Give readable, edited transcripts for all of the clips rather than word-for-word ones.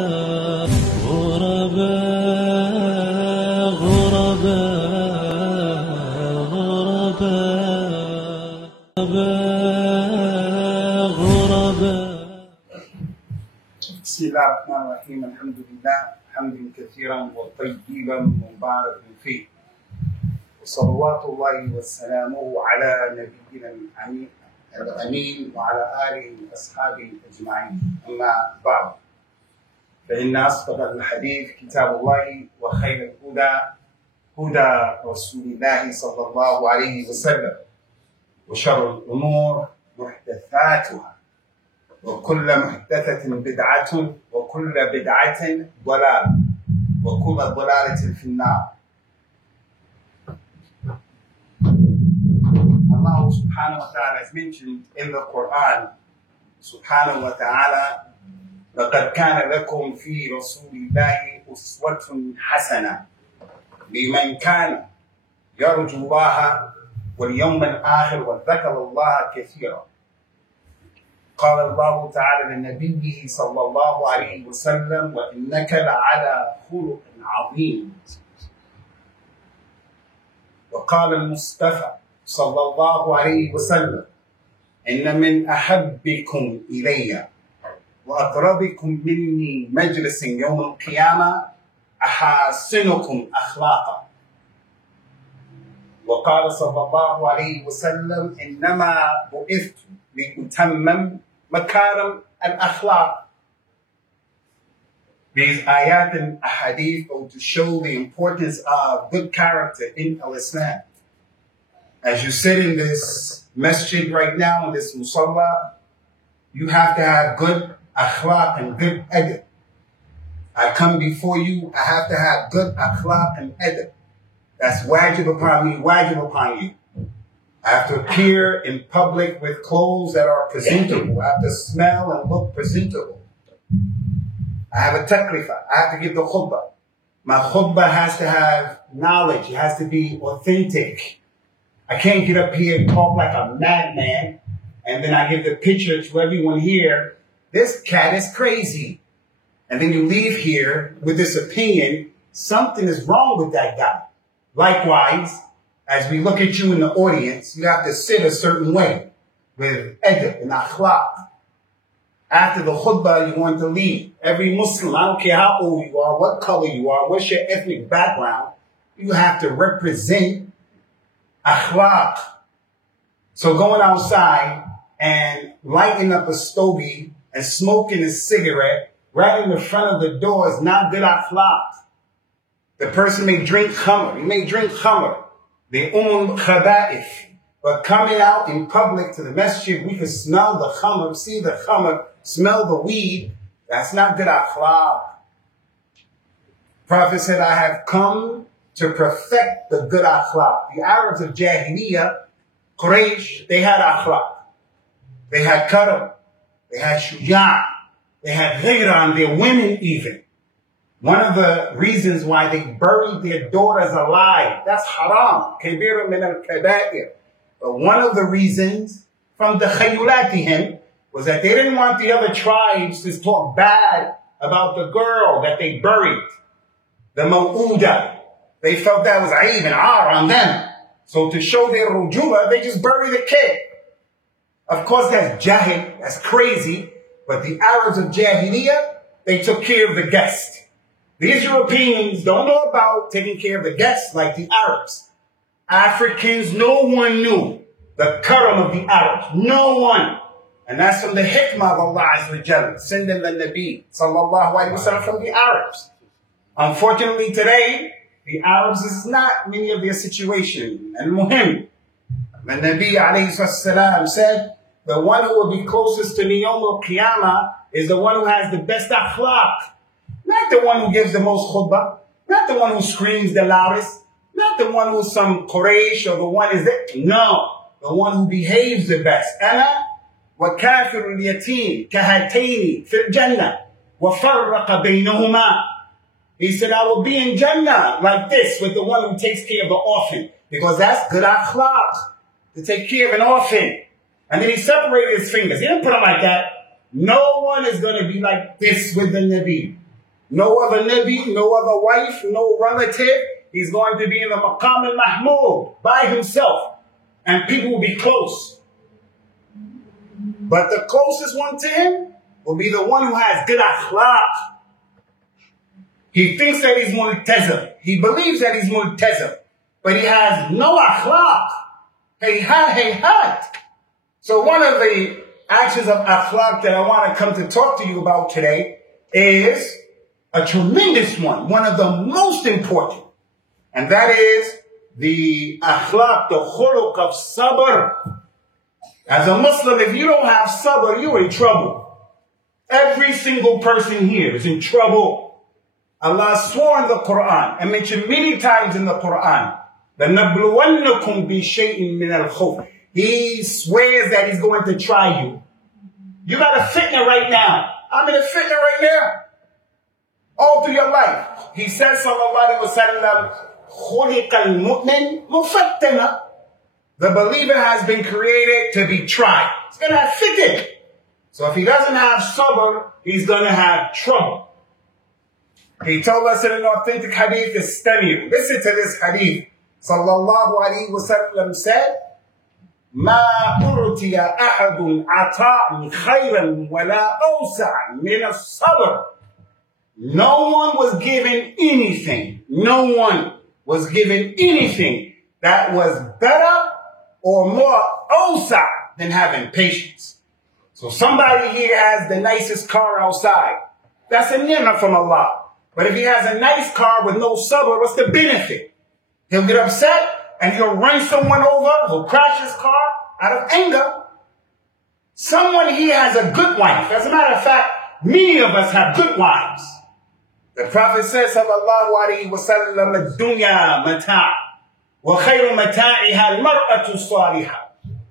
غرباء غرباء غرباء غرباء. بسم الله الرحمن الرحيم. الحمد لله حمدا كثيرا وطيبا مباركا فيه، وصلوات الله وسلامه على نبينا الأمين وعلى آله وأصحابه أجمعين. أما بعد، فإن أصدق الحديث كتاب الله، وخير الهدى هدى رسول الله صلى الله عليه وسلم، وشر الأمور محدثاتها، وكل محدثة بدعة، وكل بدعة ضلالة، وكل ضلالة في النار. Allah subhanahu wa ta'ala has mentioned in the Quran, subhanahu wa ta'ala, لَقَدْ كَانَ لَكُمْ فِي رَسُولِ اللَّهِ أُسْوَةٌ حَسَنَةٌ لِمَنْ كَانَ يَرْجُو اللَّهَ وَالْيَوْمَ الْآخِرَ وَذَكَرَ اللَّهَ كَثِيرًا. قال الله تعالى لنبيه صلى الله عليه وسلم: وإنك لعلى خلق عظيم. وقال المصطفى صلى الله عليه وسلم: إن من أحبكم إلي وأقربكم مني مجلس يوم القيامة أحاسنكم أخلاقا. وقال صلى الله عليه وسلم: إنما بعثت لأتمم مكارم الأخلاق. These ayat and ahadith are to show the importance of good character in Islam. As you sit in this masjid right now, in this musalla, you have to have good akhlaq and good adab. I come before you, I have to have good akhlaq and adab. That's wajib upon me, wajib upon you. I have to appear in public with clothes that are presentable. I have to smell and look presentable. I have a taklifah. I have to give the khutbah. My khutbah has to have knowledge. It has to be authentic. I can't get up here and talk like a madman, and then I give the picture to everyone here, this cat is crazy. And then you leave here with this opinion, something is wrong with that guy. Likewise, as we look at you in the audience, you have to sit a certain way with adab and akhlaq. After the khutbah, you want to leave. Every Muslim, I don't care how old you are, what color you are, what's your ethnic background, you have to represent akhlaq. So going outside and lighting up a stogie and smoking a cigarette right in the front of the door is not good akhlaq. The person may drink khamr, he may drink khamr, the khaba'ith, but coming out in public to the masjid, we can smell the khamr, see the khamr, smell the weed. That's not good akhlaq. Prophet said, I have come to perfect the good akhlaq. The Arabs of Jahiliyyah, Quraysh, they had akhlaq. They had karam. They had shuja'. They had ghayra on their women even. One of the reasons why they buried their daughters alive, that's haram. Kabira min al-kaba'ir. But one of the reasons from the khayulatihim was that they didn't want the other tribes to talk bad about the girl that they buried, the maw'uda. They felt that was aib and ar on them. So to show their rujula, they just bury the kid. Of course, that's jahil, that's crazy. But the Arabs of Jahiliyyah, they took care of the guest. These Europeans don't know about taking care of the guests like the Arabs. Africans, no one knew the karam of the Arabs. No one. And that's from the hikmah of Allah Azza wa Jalla, sending the Nabi sallallahu alayhi wa sallam from the Arabs. Unfortunately today, the Arabs is not many of their situation. And muhim, the Nabi alayhi salam said, the one who will be closest to me yawm al-qiyamah is the one who has the best akhlaq. Not the one who gives the most khutbah. Not the one who screams the loudest. Not the one who's some Quraysh or the one is that. No, the one who behaves the best. Ana wa kafirul yatim kahataini fil jannah wa farraqa baynahuma. He said, I will be in Jannah like this with the one who takes care of the orphan. Because that's good akhlaq, to take care of an orphan. And then he separated his fingers. He didn't put them like that. No one is going to be like this with the Nabi. No other Nabi, no other wife, no relative. He's going to be in the Maqam al-Mahmud by himself. And people will be close. But the closest one to him will be the one who has good akhlaq. He thinks that he's multazim. He believes that he's multazim. But he has no akhlaq. Hayhat. So one of the actions of akhlaq that I want to come to talk to you about today is a tremendous one of the most important. And that is the akhlaq, the khuluq of sabr. As a Muslim, if you don't have sabr, you're in trouble. Every single person here is in trouble. Allah swore in the Quran and mentioned many times in the Quran, لَنَبْلُوَنَّكُمْ بِشَيْءٍ مِّنَ الْخَوْفِ. He swears that he's going to try you. You got a fitna right now. I'm in a fitna right now. All through your life. He says, sallallahu alayhi wa sallam, خُلِقَ الْمُؤْمِنِ مُفَتَّنًا. The believer has been created to be tried. He's going to have fitna. So if he doesn't have sabr, he's going to have trouble. He told us in an authentic hadith, istami'u. Listen to this hadith. Sallallahu alayhi wa sallam said, ما أُعْتِيَ أَحَدٌ عَطَاءً خَيْرًا وَلَا أَوْسَعًا مِنَ الصَّبْرِ. No one was given anything. No one was given anything that was better or more awsa than having patience. So somebody here has the nicest car outside. That's a ni'mah from Allah. But if he has a nice car with no sabr, what's the benefit? He'll get upset and he'll run someone over, he'll crash his car out of anger. Someone here has a good wife. As a matter of fact, many of us have good wives. The Prophet says, sallallahu alayhi wa sallam, الدُّنْيَا مَتَاعٌ وَخَيْرُ مَتَاعِهَا الْمَرْأَةُ الصَّالِحَةُ.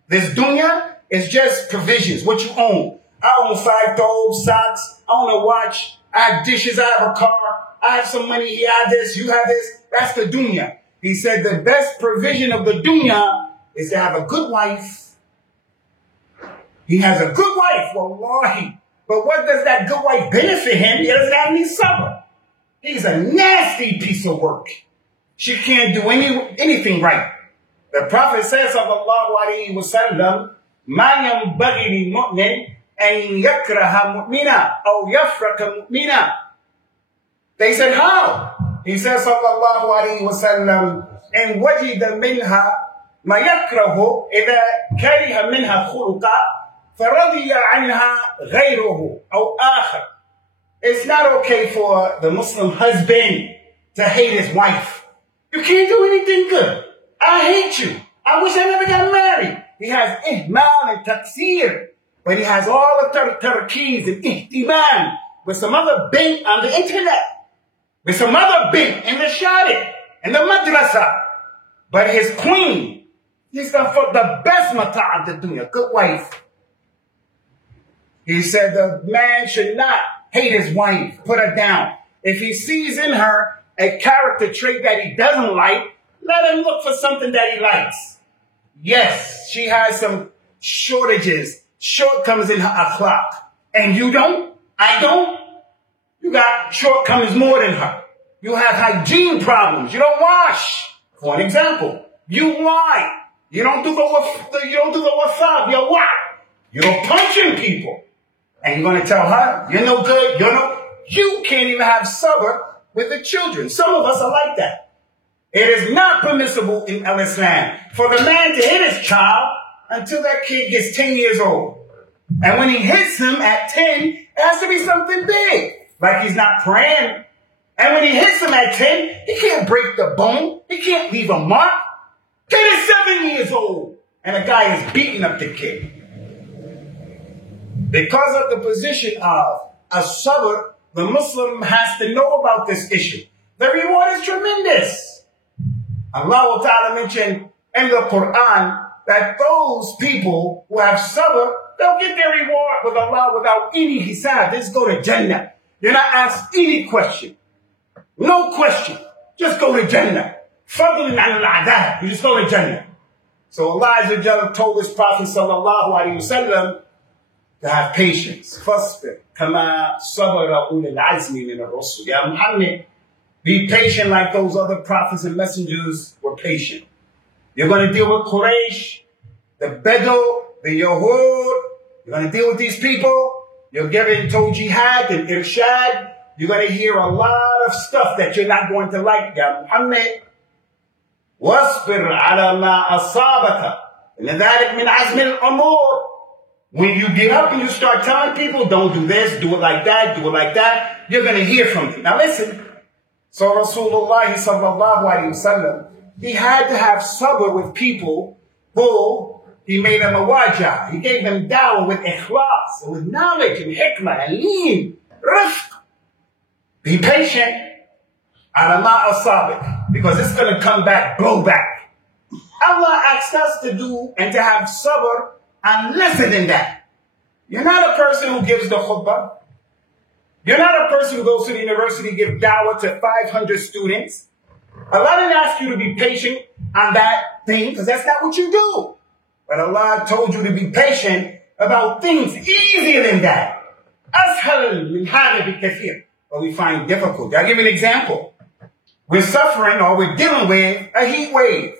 This dunya is just provisions, what you own. I own 5 throws, socks, I own a watch, I have dishes, I have a car, I have some money, you have this, you have this. That's the dunya. He said the best provision of the dunya is to have a good wife. He has a good wife, wallahi. But what does that good wife benefit him? He doesn't have any sabr. He's a nasty piece of work. She can't do anything right. The Prophet says, sallallahu alayhi wa sallam, مَا يَنْبَغِي لِلْمُؤْمِنِ أَنْ يَكْرَهَ مُؤْمِنًا أَوْ يَفْرَكَ مُؤْمِنًا. They said, how? He says, sallallahu alayhi wa sallam, إِنْ وَجِدَ مِنْهَا مَا يَكْرَهُ إِذَا كَرِهَ مِنْهَا خُلُقًا فَرَضِيَ عَنْهَا غَيْرُهُ أَوْ آخَرُ. It's not okay for the Muslim husband to hate his wife. You can't do anything good. I hate you. I wish I never got married. He has ihmal and taksir. But he has all the tarkeez and ihtimam with some other bint on the internet. With some other bint in the shadi, in the madrasa. But his queen, he's going to fuck the best mata of the dunya. Good wife. He said the man should not hate his wife, put her down. If he sees in her a character trait that he doesn't like, let him look for something that he likes. Yes, she has some shortcomings in her akhlaq. And you don't? I don't? You got shortcomings more than her. You have hygiene problems. You don't wash. For an example, you lie. You don't do the wasab. You lie. You're punching people. And you're going to tell her, you're no good, you can't even have sabr with the children. Some of us are like that. It is not permissible in Islam for the man to hit his child until that kid gets 10 years old. And when he hits him at 10, it has to be something big. Like he's not praying. And when he hits him at 10, he can't break the bone. He can't leave a mark. Kid is 7 years old. And a guy is beating up the kid. Because of the position of as-sabr, the Muslim has to know about this issue. The reward is tremendous. Allah Ta'ala mentioned in the Quran that those people who have sabr, they'll get their reward with Allah without any hisab. They just go to Jannah. You're not asked any question. No question. Just go to Jannah. Fadlan al-adab. You just go to Jannah. So Allah Azza wa Jalla told his Prophet sallallahu alayhi wa sallam to have patience. فَاصْبِرْ كَمَا صَبَرَ أُولِي الْعَزْمِ مِنَ الرُّسُلِ. Ya Muhammad, be patient like those other prophets and messengers were patient. You're going to deal with Quraysh, the Bedou, the Yahud. You're going to deal with these people. You're giving Jihad and Irshad. You're going to hear a lot of stuff that you're not going to like, Ya Muhammad. وَاصْبِرْ عَلَى مَا أَصَابَكَ إِنَّ ذَلِكَ مِنْ عَزْمِ الْأُمُورِ. When you get up and you start telling people, don't do this, do it like that, do it like that, you're going to hear from them. Now listen. So Rasulullah sallallahu alayhi wa sallam, he had to have sabr with people who he made them a wajah. He gave them dawah with ikhlas, with knowledge and hikmah and lean, rifq. Be patient. Ala ma asabik, because it's going to come back, blow back. Allah asks us to do and to have sabr and listen than that. You're not a person who gives the khutbah. You're not a person who goes to the university and gives dawah to 500 students. Allah didn't ask you to be patient on that thing, because that's not what you do. But Allah told you to be patient about things easier than that. Ashal min hada bi kathir. But we find difficult. I'll give you an example. We're suffering, or we're dealing with, a heat wave.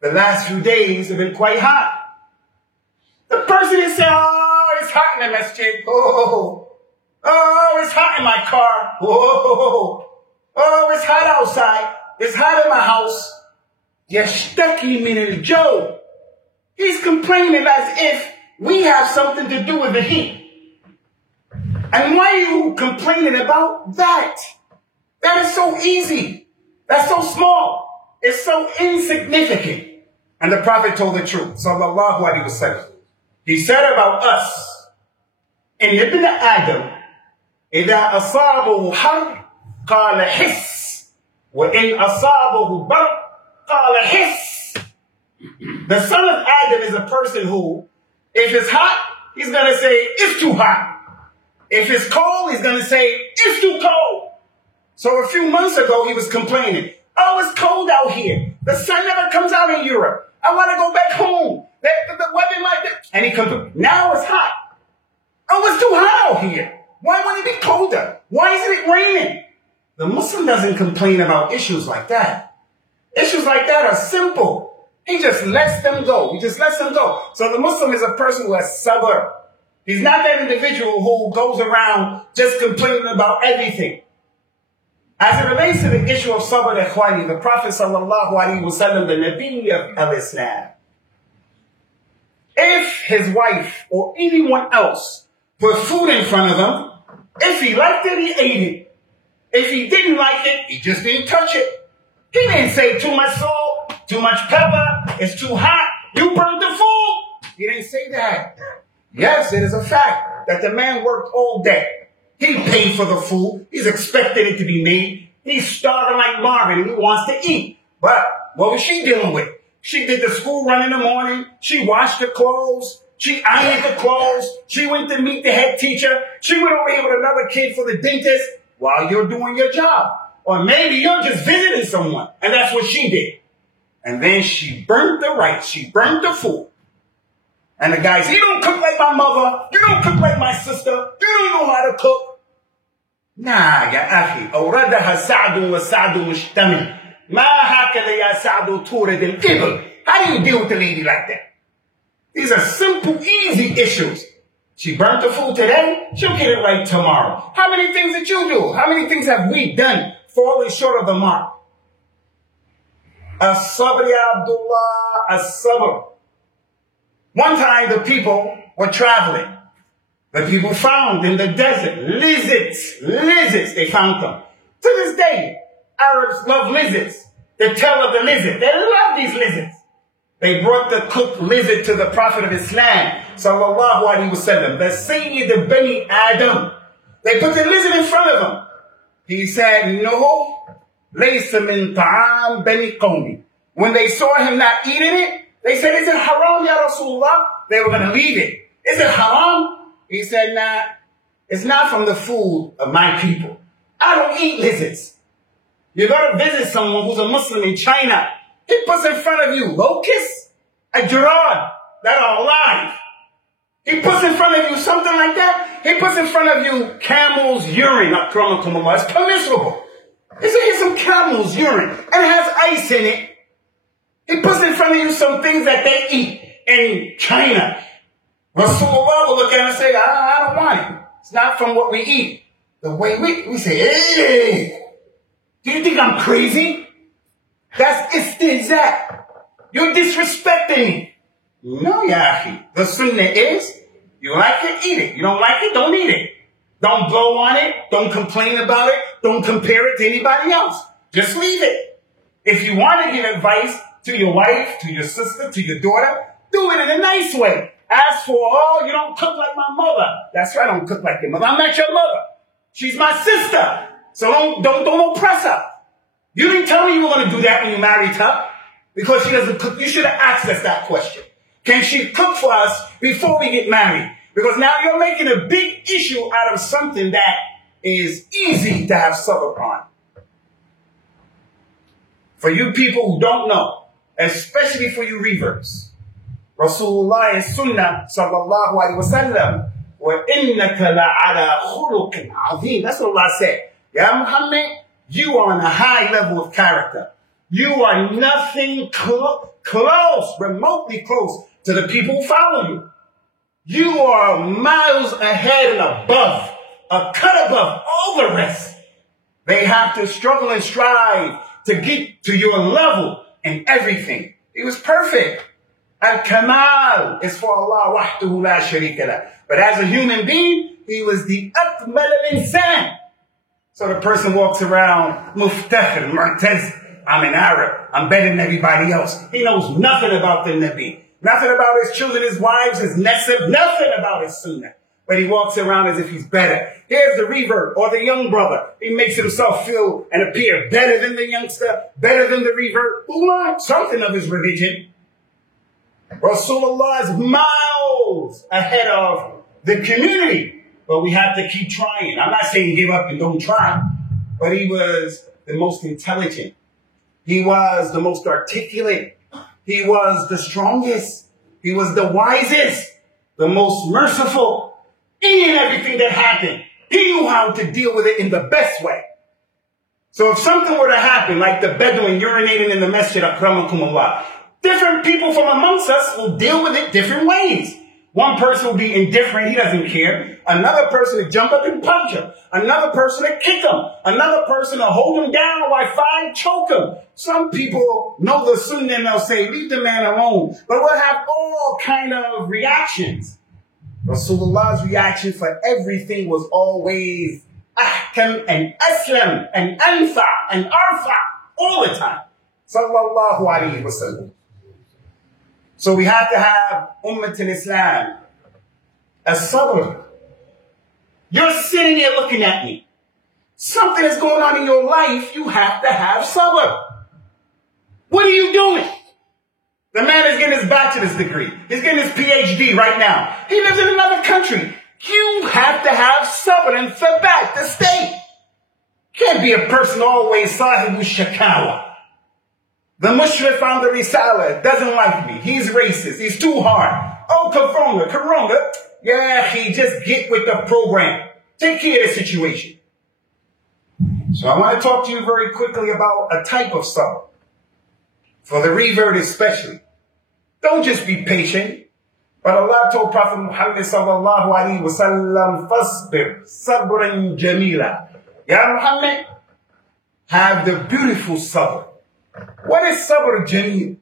The last few days have been quite hot. The person is saying, oh, it's hot in the masjid. Oh, it's hot in my car. Oh, it's hot outside. It's hot in my house. Yashtaki min al-jaw. He's complaining as if we have something to do with the heat. And why are you complaining about that? That is so easy. That's so small. It's so insignificant. And the Prophet told the truth. Sallallahu alayhi wa sallam. He said about us, in Ibn Adam, إِذَا أَصَابَهُ حَرْ قَالَ حِسْ وَإِنْ أَصَابَهُ بَرْ قَالَ حِسْ. The son of Adam is a person who, if it's hot, he's going to say, it's too hot. If it's cold, he's going to say, it's too cold. So a few months ago, he was complaining, oh, it's cold out here. The sun never comes out in Europe. I want to go back home. The weather like that. And he complained, now it's hot. Oh, it's too hot out here. Why wouldn't it be colder? Why isn't it raining? The Muslim doesn't complain about issues like that. Issues like that are simple. He just lets them go. He just lets them go. So the Muslim is a person who has sabr. He's not that individual who goes around just complaining about everything. As it relates to the issue of sabr ikhwani, the Prophet sallallahu alaihi wasallam, the Nabi of Islam, if his wife or anyone else put food in front of him, if he liked it, he ate it. If he didn't like it, he just didn't touch it. He didn't say too much salt, too much pepper, it's too hot, you burnt the food. He didn't say that. Yes, it is a fact that the man worked all day. He paid for the food. He's expected it to be made. He's starving like Marvin and he wants to eat. But what was she dealing with? She did the school run in the morning. She washed the clothes. She ironed the clothes. She went to meet the head teacher. She went over here with another kid for the dentist while you're doing your job. Or maybe you're just visiting someone. And that's what she did. And then she burnt the rice. She burnt the food. And the guy said, you don't cook like my mother. You don't cook like my sister. You don't know how to cook. Nah, ya akhi. أوردها سعد وسعد مجتمع. ما هكذا يا سعد تورد الإبل. How do you deal with a lady like that? These are simple, easy issues. She burnt the food today. She'll get it right tomorrow. How many things did you do? How many things have we done falling short of the mark? As-sabr ya Abdullah, as-sabr. One time the people were traveling. The people found in the desert lizards. Lizards, they found them. To this day, Arabs love lizards. The tail of the lizard. They love these lizards. They brought the cooked lizard to the Prophet of Islam, sallallahu alaihi wasallam, the Sayyid of Bani Adam. They put the lizard in front of him. He said, no, laysa min ta'am bani qawmi. When they saw him not eating it, they said, is it haram, ya Rasulullah? They were going to leave it. Is it haram? He said, nah, it's not from the food of my people. I don't eat lizards. You go to visit someone who's a Muslim in China. He puts in front of you locusts, a gerard that are alive. He puts in front of you something like that. He puts in front of you camel's urine. It's permissible. Here's some camel's urine, and it has ice in it. He puts in front of you some things that they eat in China. Rasulullah will look at it and say, I don't want it. It's not from what we eat. The way we say, hey, do you think I'm crazy? That's istihza. You're disrespecting me. No, Yahi. The sunnah is, you like it, eat it. You don't like it, don't eat it. Don't blow on it. Don't complain about it. Don't compare it to anybody else. Just leave it. If you want to give advice to your wife, to your sister, to your daughter, do it in a nice way. Ask for, oh, you don't cook like my mother. That's right, I don't cook like your mother. I'm not your mother. She's my sister. So don't oppress her. You didn't tell me you were going to do that when you married her. Because she doesn't cook. You should have asked us that question. Can she cook for us before we get married? Because now you're making a big issue out of something that is easy to have sabr on. For you people who don't know, especially for you reverts, Rasulullah is sunnah sallallahu alayhi wa sallam, وَإِنَّكَ لَعَلَى خُلُقٍ عَظِيمٍ. That's what Allah said. Ya Muhammad, you are on a high level of character. You are nothing close, remotely close to the people who follow you. You are miles ahead and above, a cut above all the rest. They have to struggle and strive to get to your level in everything. He was perfect. Al-Kamal is for Allah wahdahu la sharika lah. But as a human being, he was the akmal al-insan. So the person walks around, muftakhir, mu'taz. I'm an Arab. I'm better than everybody else. He knows nothing about the Nabi. Nothing about his children, his wives, his nasib, nothing about his sunnah. But he walks around as if he's better. Here's the revert or the young brother. He makes himself feel and appear better than the youngster, better than the revert. Who learned something of his religion? Rasulullah is miles ahead of the community. But we have to keep trying. I'm not saying give up and don't try. But he was the most intelligent. He was the most articulate. He was the strongest. He was the wisest, the most merciful. Any and everything that happened, he knew how to deal with it in the best way. So if something were to happen, like the Bedouin urinating in the masjid, akramakumullah, different people from amongst us will deal with it different ways. One person will be indifferent, he doesn't care. Another person will jump up and punch him. Another person will kick him. Another person will hold him down while five choke him. Some people know the sunnah and they'll say, leave the man alone. But we'll have all kind of reactions. Rasulullah's reaction for everything was always ahkam and aslam and anfa and arfa all the time. Sallallahu alayhi wa sallam. So we have to have Ummat al-Islam, as-sabr. You're sitting here looking at me. Something is going on in your life, you have to have sabr. What are you doing? The man is getting his bachelor's degree. He's getting his PhD right now. He lives in another country. You have to have sabr and thabat to stay. Can't be a person always sahibu shakawa. The mushrif on the risala doesn't like me. He's racist. He's too hard. Oh, Karonga. Yeah, he just get with the program. Take care of the situation. So I want to talk to you very quickly about a type of sabr. For the revert especially. Don't just be patient. But Allah told Prophet Muhammad sallallahu alaihi wasallam, fasbir sabran jamila. Ya Muhammad, have the beautiful sabr. What is sabr jameel?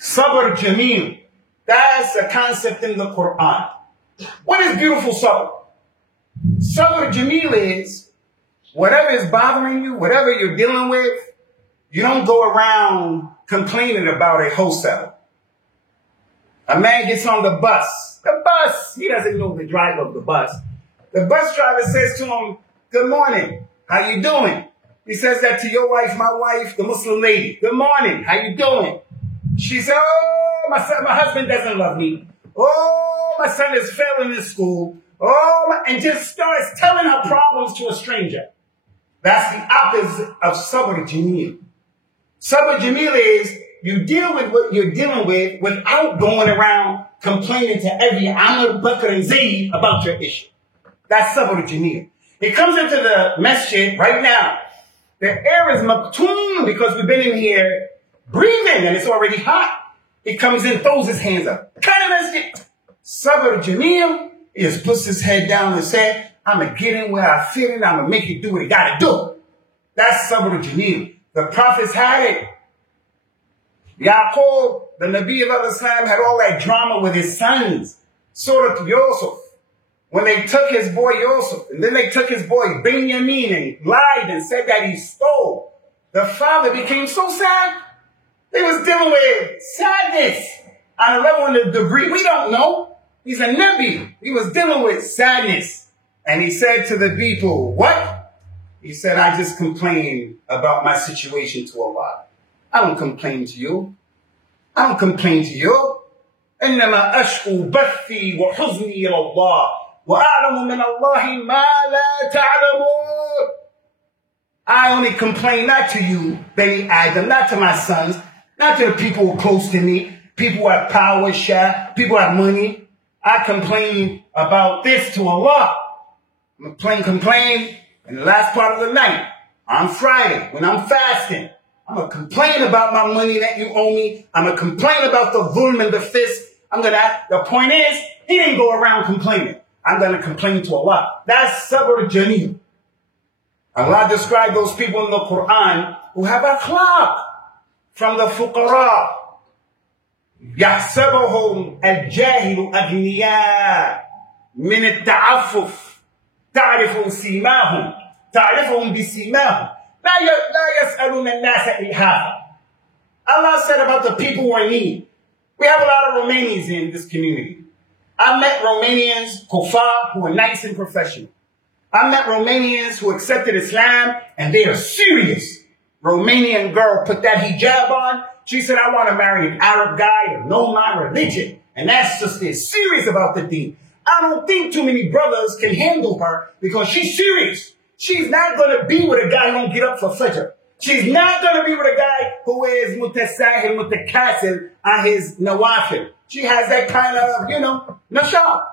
Sabr jameel. That's a concept in the Quran. What is beautiful sabr? Sabr jameel is whatever is bothering you, whatever you're dealing with, you don't go around complaining about it wholesale. A man gets on the bus. He doesn't know the driver of the bus. The bus driver says to him, good morning, how you doing? He says that to your wife, my wife, the Muslim lady. Good morning, how you doing? She said, oh, my husband doesn't love me. Oh, my son is failing in school. Oh, and just starts telling her problems to a stranger. That's the opposite of sabr jameel. Sabr jameel is you deal with what you're dealing with without going around complaining to every Amr, Bakr, and Zayd about your issue. That's Sabr Jameel. He comes into the masjid right now. The air is maktoum because we've been in here breathing and it's already hot. He comes in, throws his hands up. Kind of masjid. Sabr Jameel, he just puts his head down and says, I'm going to get in where I fit in. I'm going to make it do what it got to do. That's Sabr Jameel. The prophets had it. Yaqub, the Nabi of Islam, had all that drama with his sons. Surah Yusuf. When they took his boy Yusuf, and then they took his boy Binyamin and lied and said that he stole, the father became so sad. He was dealing with sadness on a level in the degree we don't know. He's a Nabi. He was dealing with sadness. And he said to the people, what? He said, I just complain about my situation to Allah. I don't complain to you. I don't complain to you. إنما أشكو بثي وحزني إلى الله وأعلم من الله ما لا تعلمون. I only complain not to you, Bani Adam, not to my sons, not to the people who are close to me, people who have power, people who have money. I complain about this to Allah. I'm going to complain in the last part of the night, on Friday, when I'm fasting. I'm going to complain about my money that you owe me. I'm going to complain about the zulm and the fist. The point is, he didn't go around complaining. I'm going to complain to Allah. That's Sabr Jameel. Allah described those people in the Quran who have akhlaq from the fuqara. يحسبهم الجاهل أغنياء من التعفف تعرفهم بسيماهم لا يسألون الناس إلحافا. Allah said about the people who are in need. We have a lot of Romanians in this community. I met Romanians, kuffar, who are nice and professional. I met Romanians who accepted Islam and they are serious. Romanian girl put that hijab on. She said, I want to marry an Arab guy and know my religion. And that sister is serious about the deen. I don't think too many brothers can handle her because she's serious. She's not going to be with a guy who don't get up for Fajr. She's not going to be with a guy who is mutasahil, mutakassil on his nawafil. She has that kind of, nashab.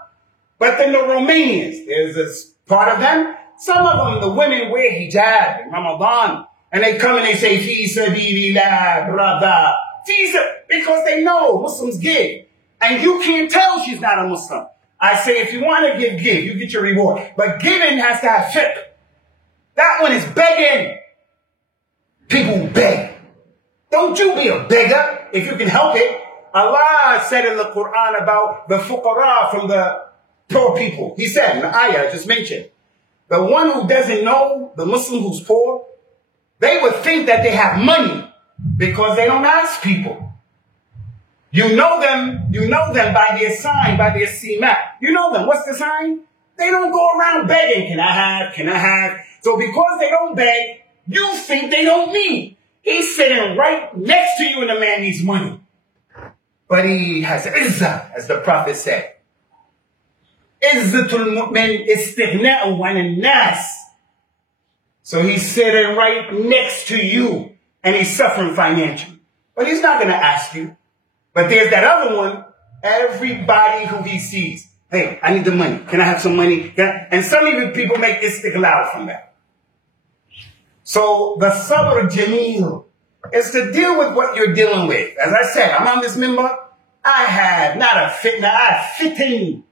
But then the Romanians, there's this part of them. Some of them, the women wear hijab in Ramadan. And they come and they say, Fi sabilillah, brother. Because they know Muslims give. And you can't tell she's not a Muslim. I say, if you want to give, you get your reward. But giving has to have fiqh. That one is begging. People beg. Don't you be a beggar if you can help it. Allah said in the Quran about the fuqara from the poor people. He said in the ayah I just mentioned, the one who doesn't know the Muslim who's poor, they would think that they have money because they don't ask people. You know them by their sign, by their simat. You know them. What's the sign? They don't go around begging. Can I have? So because they don't beg, you think they don't need. He's sitting right next to you and the man needs money. But he has izzah, as the Prophet said. Izzatul mu'min istighna'u an nas. So he's sitting right next to you and he's suffering financially. But he's not going to ask you. But there's that other one, everybody who he sees. Hey, I need the money. Can I have some money? And some of you people make istighlal from that. So the Sabr Jameel is to deal with what you're dealing with. As I said, I'm on this minbar. I have not a fitna, I have fitting.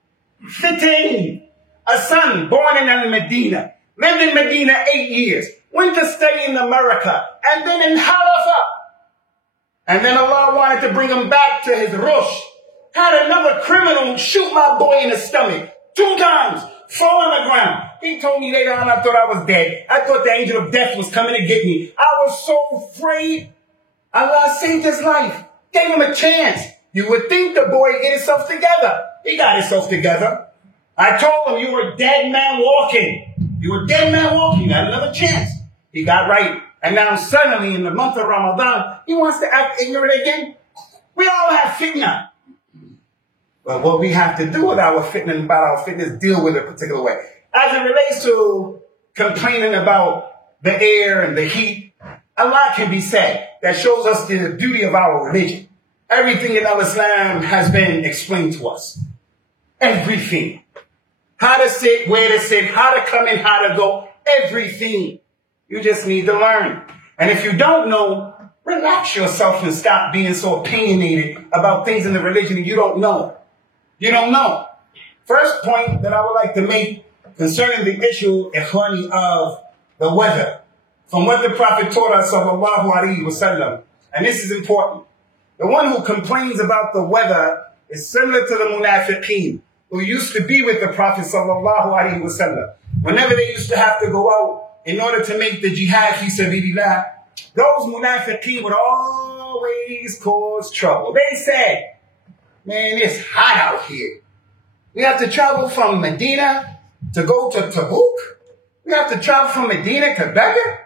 A son born in Al-Medina, lived in Medina 8 years, went to study in America, and then in Haifa. And then Allah wanted to bring him back to his rush. Had another criminal shoot my boy in the stomach 2 times, fall on the ground. He told me later on I thought I was dead. I thought the angel of death was coming to get me. I was so afraid. Allah saved his life. Gave him a chance. You would think the boy get himself together. He got himself together. I told him, you were a dead man walking. You were a dead man walking. You got another chance. He got right. And now suddenly in the month of Ramadan, he wants to act ignorant again. We all have fitna. But what we have to do with our fitna and about our fitness, deal with it a particular way. As it relates to complaining about the air and the heat, A lot can be said that shows us the beauty of our religion. Everything in Islam has been explained to us. Everything. How to sit, where to sit, how to come in, how to go. Everything. You just need to learn. And if you don't know, relax yourself and stop being so opinionated about things in the religion you don't know. You don't know. First point that I would like to make concerning the issue, Ikhwani, of the weather. From what the Prophet taught us, sallallahu alaihi wasallam, and this is important. The one who complains about the weather is similar to the munafiqeen who used to be with the Prophet sallallahu alaihi wasallam. Whenever they used to have to go out in order to make the jihad fi sabilillah, those munafiqeen would always cause trouble. They said, man, it's hot out here. We have to travel from Medina to go to Tabuk. We have to travel from Medina to Becca.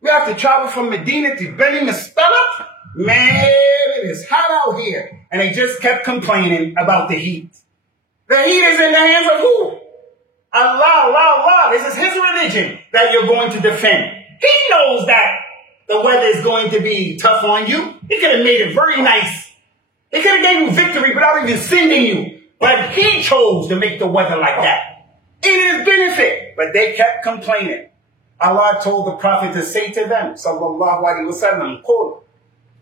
We have to travel from Medina to Beni Mustalaq. Man, it is hot out here. And they just kept complaining about the heat. The heat is in the hands of who? Allah, Allah, Allah. This is his religion that you're going to defend. He knows that the weather is going to be tough on you. He could have made it very nice. He could have gave you victory without even sending you. But he chose to make the weather like that. In his benefit. But they kept complaining. Allah told the Prophet to say to them, sallallahu alaihi wasallam, قُلْ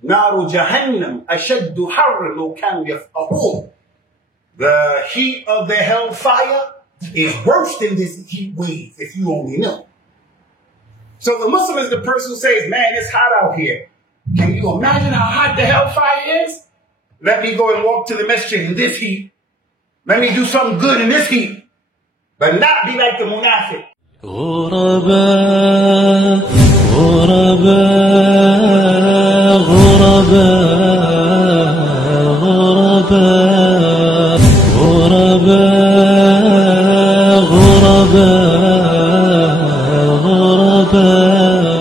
نَارُ جَهَنَّمْ أَشَدُّ حَرًّا لَوْ كَانُوا يَفْقَهُونَ. The heat of the hellfire is worse than this heat wave, if you only know. So the Muslim is the person who says, man, it's hot out here. Can you imagine how hot the hellfire is? Let me go and walk to the masjid in this heat. Let me do something good in this heat. But not be like the munafiq. غرباء غرباء غرباء غرباء غرباء غرباء غرباء